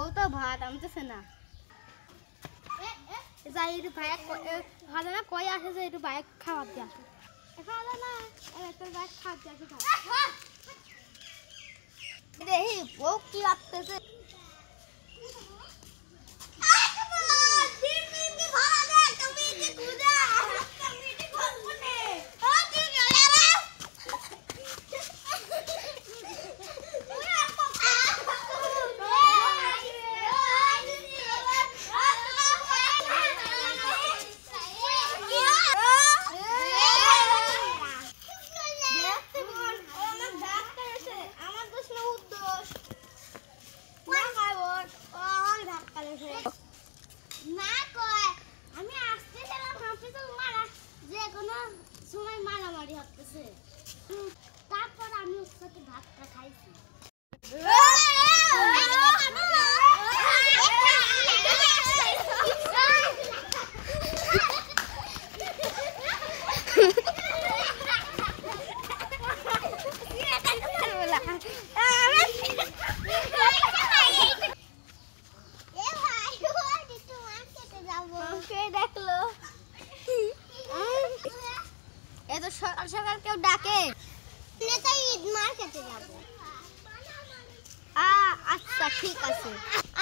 বউ তো ভাত আনতেছে না। যাই একটু ভাই ভালো না কই আসে যে একটু বাইক খাওয়ার দিয়ে আসো। এখানে না তোর বাইক খাওয়ার দিয়ে আসো। দেখি বউ কি লাগতেছে। না কয় আমি আসতে গেলাম হাফিজুল মারা যে কোনো সময় মারামারি হচ্ছে। তারপর আমি ওর সাথে ভাতটা খাইছি। সকাল সকাল কেউ ডাকে ঈদ মার্কেটে যাবো। আচ্ছা ঠিক আছে।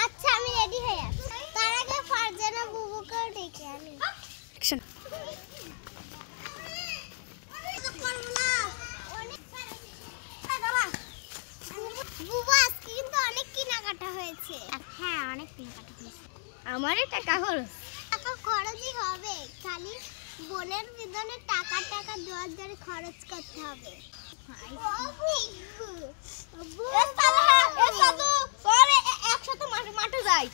আচ্ছা আমি রেডি হয়ে আছি। তার আগে ফারজানা বুবুকেও ডেকে আনি। বুবু আজকে কিন্তু অনেক কেনাকাটা হয়েছে। হ্যাঁ অনেক কেনাকাটা হয়েছে। আমারই টাকা খরচ। টাকা খরচই হবে, খালি বোনের বিদনে টাকা দেওয়ার জন্য খরচ করতে হবে। একসাথে মাঠে যাই।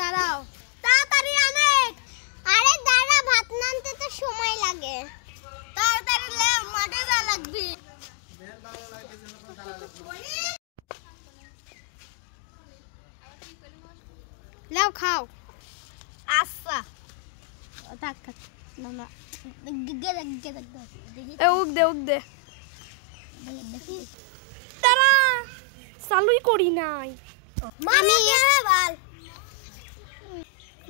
দাঁড়াও তাড়াতাড়ি আনে। আরে দাঁড়া, ভাত নানতে তো সময় লাগে। তাড়াতাড়ি লে, মাঠে যা লাগবে। লাও খাও। আচ্ছা থাক থাক না না উক দে তারা চালুই করি নাই আমি বল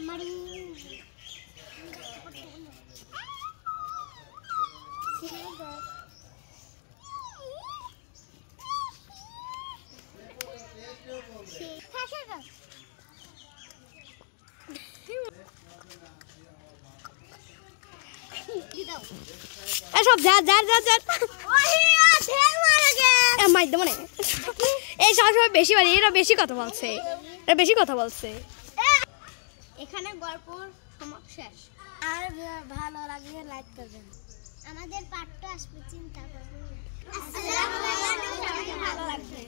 মারি এসব যা এই সবসময় বেশি বাড়ি, এরা বেশি কথা বলছে। এখানে গল্প শেষ। আর ভালো লাগলে লাইক করবেন। আমাদের পার্ট 2 আসবে, চিন্তা করবেন। আসসালামু আলাইকুম। ভালো লাগবে।